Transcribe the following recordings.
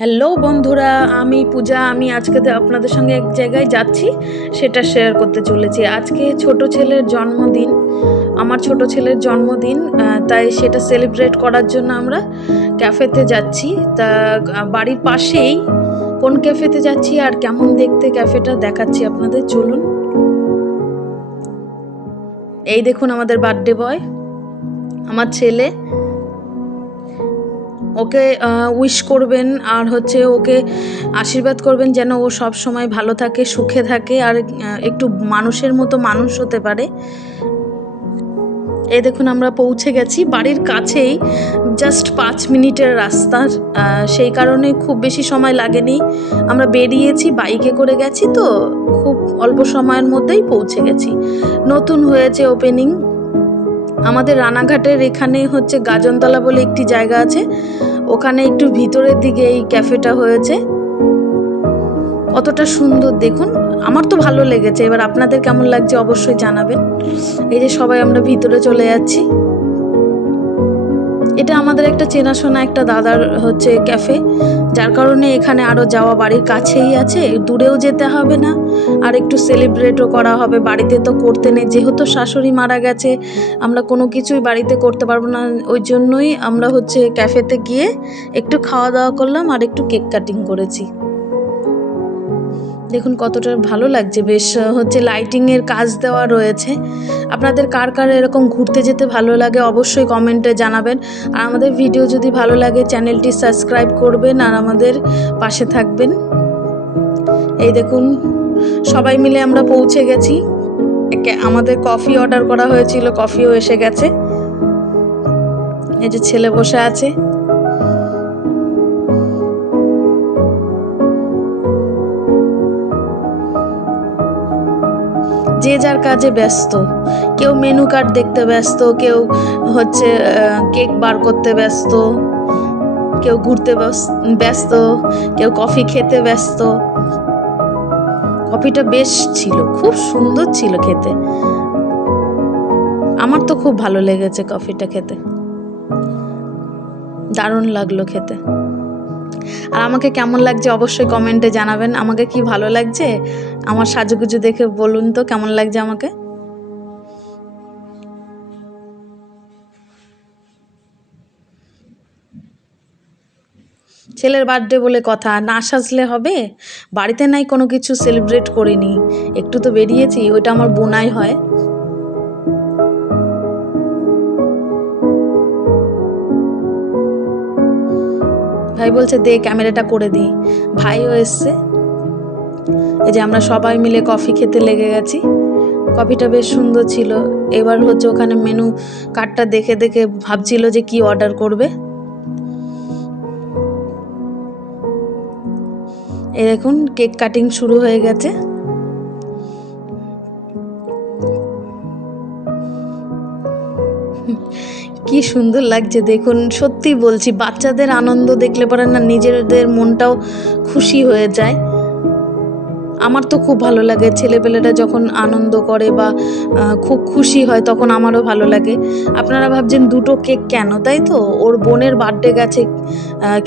Hello বন্ধুরা, আমি পূজা। আমি আজকে আপনাদের সঙ্গে এক জায়গায় যাচ্ছি, সেটা শেয়ার করতে চলেছি। আজকে ছোট ছেলের জন্মদিন, আমার ছোট ছেলের জন্মদিন, তাই সেটা সেলিব্রেট করার জন্য আমরা ক্যাফেতে যাচ্ছি। তা বাড়ির পাশেই কোন ক্যাফেতে যাচ্ছি আর কেমন দেখতে ক্যাফেটা দেখাচ্ছি আপনাদের, চলুন। এই দেখুন আমাদের বার্থডে বয়, আমার ছেলে। ওকে উইশ করবেন আর ওকে আশীর্বাদ করবেন যেন ও সব সময় ভালো থাকে, সুখে থাকে আর একটু মানুষের মতো মানুষ হতে পারে। এই দেখুন আমরা পৌঁছে গেছি, বাড়ির কাছেই, জাস্ট 5 মিনিটের রাস্তা। সেই কারণে খুব বেশি সময় লাগেনি। আমরা বেরিয়েছি, বাইকে করে গেছি, তো খুব অল্প সময়ের মধ্যেই পৌঁছে গেছি। নতুন হয়েছে ওপেনিং। আমাদের রানাঘাটের এখানে গাজনতলা বলে একটি জায়গা আছে, ওখানে একটু ভিতরের দিকে এই ক্যাফেটা হয়েছে। কতটা সুন্দর দেখুন, আমার তো ভালো লেগেছে। এবার আপনাদের কেমন লাগছে অবশ্যই জানাবেন। এই যে সবাই আমরা ভিতরে চলে যাচ্ছি। এটা আমাদের একটা চেনাশোনা একটা দাদার ক্যাফে, যার কারণে এখানে আরও যাওয়া, বাড়ির কাছেই আছে, দূরেও যেতে হবে না, আর একটু সেলিব্রেটও করা হবে। বাড়িতে তো করতে নেই, যেহেতু শাশুড়ি মারা গেছে, আমরা কোনো কিছুই বাড়িতে করতে পারবো না। ওই জন্যই আমরা ক্যাফেতে গিয়ে একটু খাওয়া দাওয়া করলাম আর একটু কেক কাটিং করেছি। দেখুন কতটা ভালো লাগছে, বেশ লাইটিংয়ের কাজ দেওয়া রয়েছে। আপনাদের কার কার এরকম ঘুরতে যেতে ভালো লাগে অবশ্যই কমেন্টে জানাবেন। আর আমাদের ভিডিও যদি ভালো লাগে চ্যানেলটি সাবস্ক্রাইব করবেন আর আমাদের পাশে থাকবেন। এই দেখুন সবাই মিলে আমরা পৌঁছে গেছি। আমাদের কফি অর্ডার করা হয়েছিল, কফিও এসে গেছে। এই যে ছেলে বসে আছে। যে যার কাজে ব্যস্ত, কেউ মেনু কার্ড দেখতে ব্যস্ত, কেউ কেক বার করতে ব্যস্ত, কেউ ঘুরতে ব্যস্ত, কেউ কফি খেতে ব্যস্ত। কফিটা বেশ ছিল, খুব সুন্দর ছিল খেতে। আমার তো খুব ভালো লেগেছে কফিটা খেতে, দারুণ লাগলো খেতে। আর আমাকে কেমন লাগছে অবশ্যই কমেন্টে জানাবেন। আমাকে কি ভালো লাগছে আমার সাজুগুজু দেখে বলুন তো কেমন লাগছে আমাকে। ছেলের বার্থডে বলে কথা, না সাজলে হবে? বাড়িতে নাই কোনো কিছু সেলিব্রেট করিনি, একটু তো বেরিয়েছি, ওইটা আমার বোনাই হয়। ভাই বলছে দে ক্যামেরাটা করে দিই, ভাইও এসছে। এই যে আমরা সবাই মিলে কফি খেতে লেগে গেছি। কফিটা বেশ সুন্দর ছিল। এবার ওখানে মেনু কার্ডটা দেখে দেখে ভাবছিল যে কি অর্ডার করবে। এই দেখুন কেক কাটিং শুরু হয়ে গেছে। কি সুন্দর লাগছে দেখুন, সত্যি বলছি, বাচ্চাদের আনন্দ দেখলে পরে না নিজেদের মনটাও খুশি হয়ে যায়। আমার তো খুব ভালো লাগে, ছেলেপেলেরা যখন আনন্দ করে বা খুব খুশি হয় তখন আমারও ভালো লাগে। আপনারা ভাবছেন দুটো কেক কেন, তাই তো? ওর বোনের বার্থডে গেছে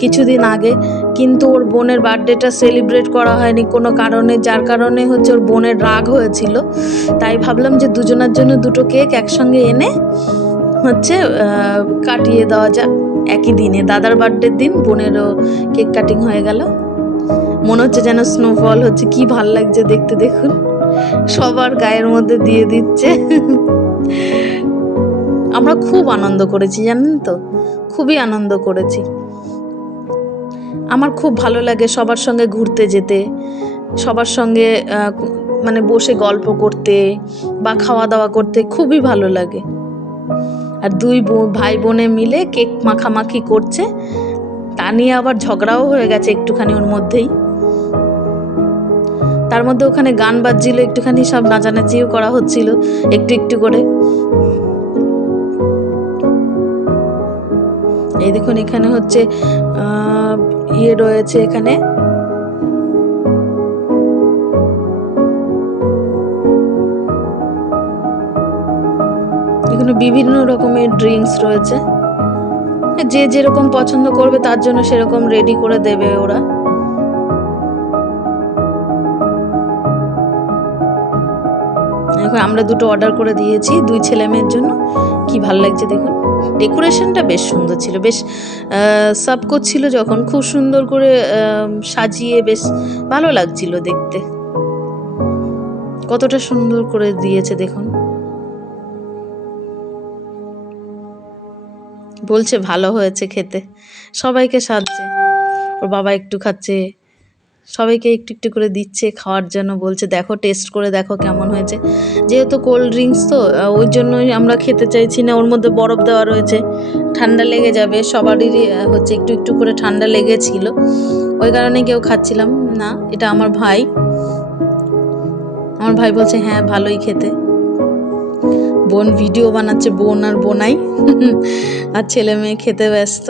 কিছুদিন আগে, কিন্তু ওর বোনের বার্থডেটা সেলিব্রেট করা হয়নি কোনো কারণে, যার কারণে ওর বোনের রাগ হয়েছিল। তাই ভাবলাম যে দুজনের জন্য দুটো কেক একসঙ্গে এনে কাটিয়ে দেওয়া যাক একই দিনে। দাদার বার্থডের দিন বোনেরও কেক কাটিং হয়ে গেল। মনে হচ্ছে যেন স্নোফল হচ্ছে, কি ভাল লাগছে দেখতে। দেখুন সবার গায়ের মধ্যে দিয়ে দিচ্ছে। আমরা খুব আনন্দ করেছি জানেন তো, খুবই আনন্দ করেছি। আমার খুব ভালো লাগে সবার সঙ্গে ঘুরতে যেতে, সবার সঙ্গে বসে গল্প করতে বা খাওয়া দাওয়া করতে খুবই ভালো লাগে। আর দুই ভাই বোনে মিলে কেক মাখামাখি করছে, তা নিয়ে আবার ঝগড়াও হয়ে গেছে একটুখানি ওর মধ্যেই। তার মধ্যে ওখানে গান বাজছিল, একটুখানি সব নাচানাচিও করা হচ্ছিল একটু একটু করে। এই দেখুন এখানে রয়েছে, এখানে বিভিন্ন রকমের ড্রিঙ্কস রয়েছে। যে যেরকম পছন্দ করবে তার জন্য সেরকম রেডি করে দেবে ওরা। এখন আমরা দুটো অর্ডার করে দিয়েছি 2 ছেলে মেয়ের জন্য। কি ভালো লাগছে দেখুন, ডেকোরেশনটা বেশ সুন্দর ছিল, বেশ সার্ভ করছিল যখন খুব সুন্দর করে সাজিয়ে বেশ ভালো লাগছিল দেখতে। কতটা সুন্দর করে দিয়েছে দেখুন। বলছে ভালো হয়েছে খেতে, সবাইকে সাজছে, ওর বাবা একটু খাচ্ছে, সবাইকে একটু একটু করে দিচ্ছে খাওয়ার জন্য, বলছে দেখো টেস্ট করে দেখো কেমন হয়েছে। যেহেতু কোল্ড ড্রিঙ্কস তো ওই জন্যই আমরা খেতে চাইছি না, ওর মধ্যে বরফ দেওয়া রয়েছে, ঠান্ডা লেগে যাবে, সবারই হচ্ছে একটু একটু করে ঠান্ডা লেগেছিল, ওই কারণে কেউ খাচ্ছিলাম না। এটা আমার ভাই বলছে হ্যাঁ ভালোই খেতে। বোন ভিডিও বানাচ্ছে, বোন আর বোনাই আর ছেলে মেয়ে খেতে ব্যস্ত।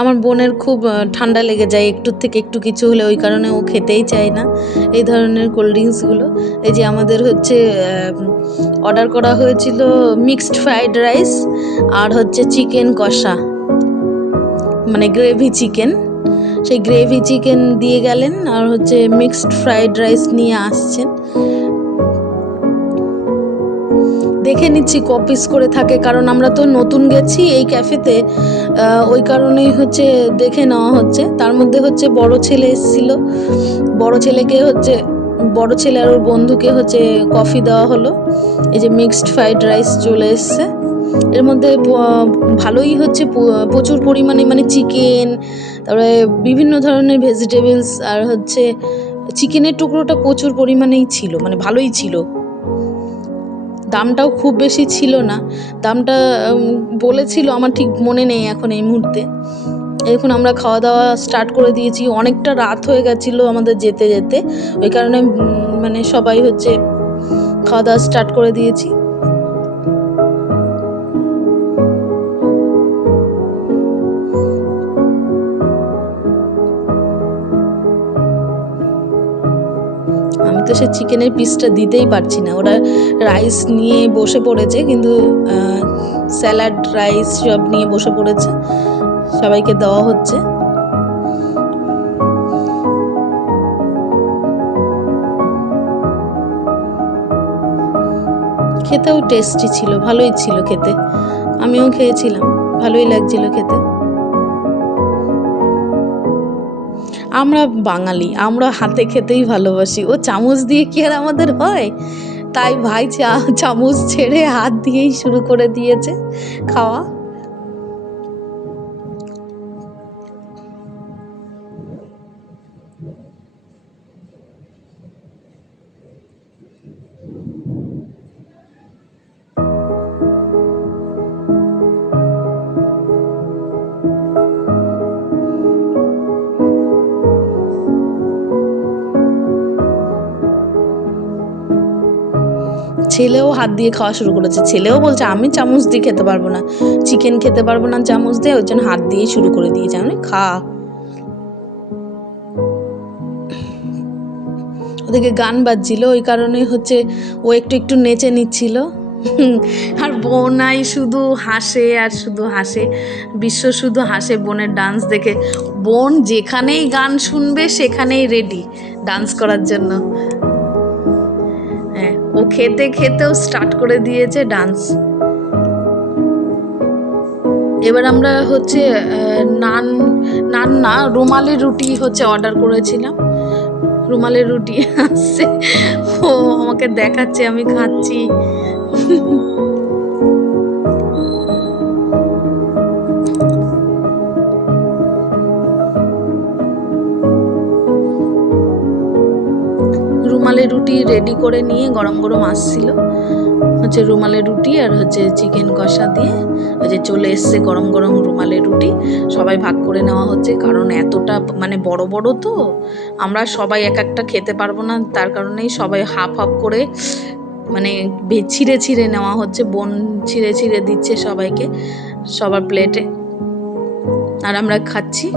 আমার বোনের খুব ঠান্ডা লেগে যায় একটুর থেকে একটু কিছু হলে, ওই কারণে ও খেতেই চায় না এই ধরনের কোল্ড ড্রিঙ্কসগুলো। এই যে আমাদের হচ্ছে অর্ডার করা হয়েছিল মিক্সড ফ্রাইড রাইস আর হচ্ছে চিকেন কষা, মানে গ্রেভি চিকেন। সেই গ্রেভি চিকেন দিয়ে গেলেন আর হচ্ছে মিক্সড ফ্রাইড রাইস নিয়ে আসছেন। দেখে নিচ্ছি ক পিস করে থাকে, কারণ আমরা তো নতুন গেছি এই ক্যাফেতে, ওই কারণেই হচ্ছে দেখে নেওয়া হচ্ছে। তার মধ্যে হচ্ছে বড় ছেলে এসেছিল, বড় ছেলেকে হচ্ছে বড় ছেলে আর ওর বন্ধুকে হচ্ছে কফি দেওয়া হলো। এই যে মিক্সড ফ্রাইড রাইস চলে এসছে, এর মধ্যে ভালোই হচ্ছে প্রচুর পরিমাণে মানে চিকেন, তারপরে বিভিন্ন ধরনের ভেজিটেবলস আর হচ্ছে চিকেনের টুকরোটা প্রচুর পরিমাণেই ছিল, মানে ভালোই ছিল। দামটাও খুব বেশি ছিল না, দামটা বলেছিল আমার ঠিক মনে নেই এখন এই মুহূর্তে। এখন আমরা খাওয়া দাওয়া স্টার্ট করে দিয়েছি, অনেকটা রাত হয়ে গেছিলো আমাদের যেতে যেতে, ওই কারণে মানে সবাই হচ্ছে খাওয়া দাওয়া স্টার্ট করে দিয়েছি। আমি তো সে চিকেনের পিসটা দিতেই পারছি না, ওরা রাইস নিয়ে বসে পড়েছে, কিন্তু স্যালাড রাইস সব নিয়ে বসে পড়েছে, সবাইকে দেওয়া হচ্ছে। খেতেও টেস্টি ছিল, ভালোই ছিল খেতে, আমিও খেয়েছিলাম, ভালোই লাগছিল খেতে। আমরা বাঙালি, আমরা হাতে খেতেই ভালোবাসি, ও চামচ দিয়ে কি আর আমাদের হয়? তাই ভাই চামচ ছেড়ে হাত দিয়েই শুরু করে দিয়েছে খাওয়া। ছেলেও হাত দিয়ে খাওয়া শুরু করেছে, ছেলেও বলছে আমি চামচ দিয়ে খেতে পারবো না, চিকেন খেতে পারবো না চামচ দিয়ে, ওই জন্য হাত দিয়েই শুরু করে দিয়েছে। আমি খা। ওদিকে গান বাজছিল, ওই কারণে হচ্ছে ও একটু একটু নেচে নিচ্ছিল আর বোনাই শুধু হাসে আর শুধু হাসে, বিশ্ব শুধু হাসে বোনের ডান্স দেখে। বোন যেখানেই গান শুনবে সেখানেই রেডি ডান্স করার জন্য। হ্যাঁ, ও খেতে খেতেও স্টার্ট করে দিয়েছে ডান্স। এবার আমরা হচ্ছে নান নান না রুমালি রুটি হচ্ছে অর্ডার করেছিলাম, রুমালের রুটি আসছে, ও আমাকে দেখাচ্ছে আমি খাচ্ছি। রুমালের রুটি রেডি করে নিয়ে গরম গরম আসছিল হচ্ছে রুমালের রুটি আর হচ্ছে চিকেন কষা দিয়ে, ওই যে চলে এসছে গরম গরম রুমালের রুটি, সবাই ভাগ করে নেওয়া হচ্ছে, কারণ এতটা মানে বড় বড় তো আমরা সবাই এক একটা খেতে পারবো না, তার কারণেই সবাই হাফ হাফ করে মানে ছিঁড়ে ছিঁড়ে নেওয়া হচ্ছে, বোন ছিঁড়ে ছিঁড়ে দিচ্ছে সবাইকে সবার প্লেটে। আর আমরা খাচ্ছি।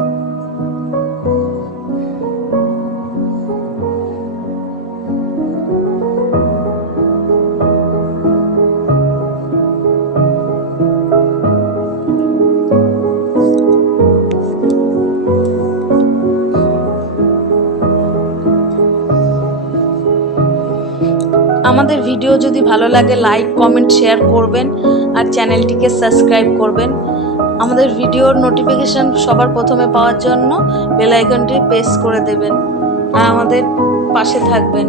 আমাদের ভিডিও যদি ভালো লাগে লাইক কমেন্ট শেয়ার করবেন আর চ্যানেলটিকে সাবস্ক্রাইব করবেন। আমাদের ভিডিওর নোটিফিকেশান সবার প্রথমে পাওয়ার জন্য বেল আইকনটি প্রেস করে দেবেন আর আমাদের পাশে থাকবেন।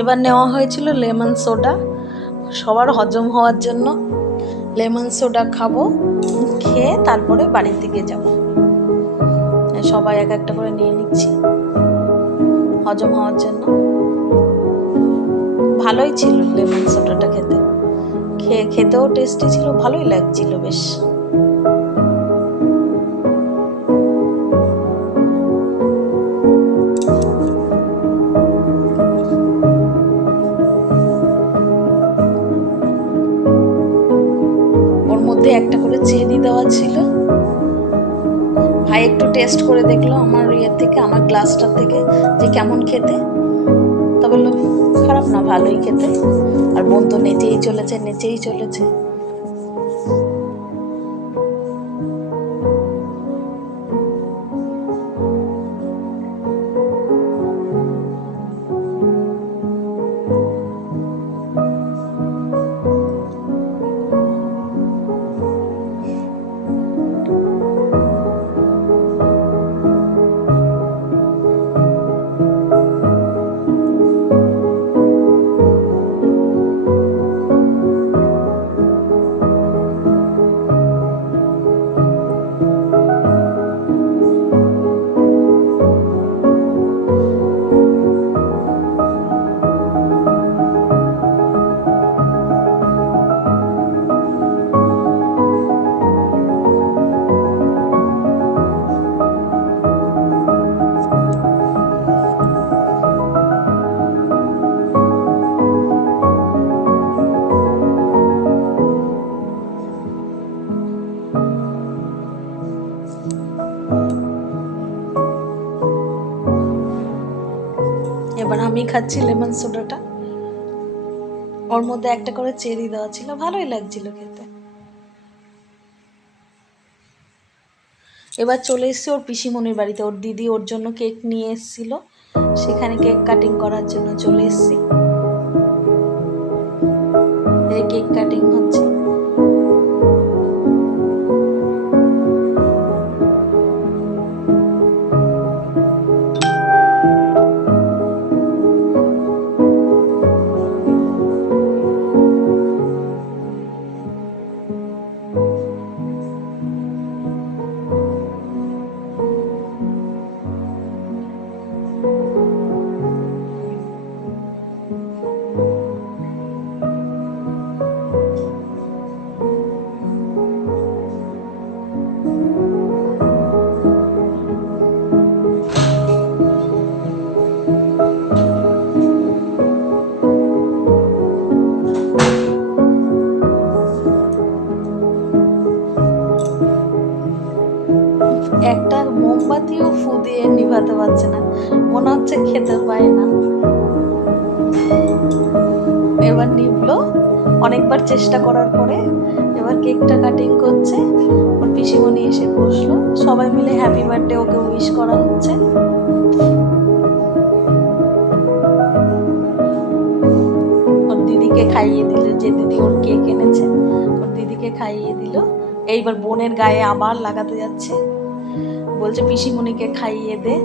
এবার নেওয়া হয়েছিল লেমন সোডা, সবার হজম হওয়ার জন্য লেমন সোডা খাবো, খেয়ে তারপরে বাড়ির দিকে যাব। সবাই এক একটা করে নিয়ে নিচ্ছি হজম হওয়ার জন্য। ভালোই ছিল লেমন সোডাটা খেতে, খেতেও টেস্টি ছিল, ভালোই লাগছিল বেশ। একটা করে চেনি দেওয়া ছিল। ভাই একটু টেস্ট করে দেখলো আমার থেকে, আমার গ্লাসটা থেকে, যে কেমন খেতে। তা বললো খারাপ না, ভালোই খেতে। আর বোন তো নেচেই চলেছে। এবার আমি খাচ্ছি লেমন সোডাটা, ওর মধ্যে একটা করে চেরি দেওয়া ছিল, ভালোই লাগছিল খেতে। এবার চলে এসেছি ওর পিসিমণির বাড়িতে, ওর দিদি ওর জন্য কেক নিয়ে এসেছিল, সেখানে কেক কাটিং করার জন্য চলে এসেছি। এই কেক কাটিং হচ্ছে। একটা মোমবাতিও ফু দিয়ে নিভাতে পারছে না, মনে হচ্ছে খেতে পায় না। এবার এবার নিবলো, অনেকবার চেষ্টা করার পরে এবার কেকটা কাটিং করছে। ওর পিসিমণি এসে বসলো, সবাই মিলে হ্যাপি বার্থডে ওকে উইশ করা হচ্ছে। ওর দিদিকে খাইয়ে দিল, যে দিদি ওর কেক এনেছে ওর দিদিকে খাইয়ে দিল। এইবার বোনের গায়ে আবার লাগাতে যাচ্ছে, বলছে পিসিমণিকে খাইয়ে দে।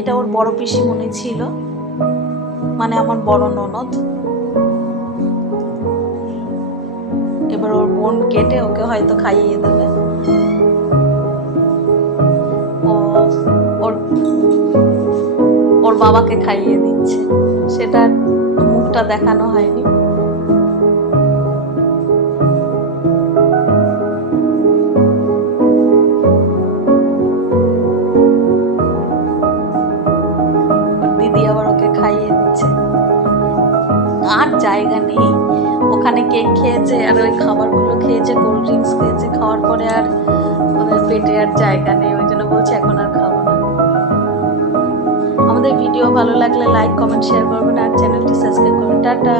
এটা ওর বড় পিসিমণি ছিল, মানে আমার বড় ননদ। এবার ওর বোন কেটে ওকে হয়তো খাইয়ে দেবে। ও ওর ওর বাবাকে খাইয়ে দিচ্ছে, সেটা মুখটা দেখানো হয়নি। দিদি আবার ওকে খাইয়ে দিচ্ছে। আর জায়গা নেই, ওখানে কেক খেয়েছে আর ওই খাবারগুলো খেয়েছে, কোল্ড ড্রিঙ্কস খেয়েছে, খাওয়ার পরে আর ওদের পেটে আর জায়গা নেই, ওই জন্য বলছে এখন আর খাবো না। আমাদের ভিডিও ভালো লাগলে লাইক কমেন্ট শেয়ার করবেন আর চ্যানেলটি সাবস্ক্রাইব করবেন। টাটা।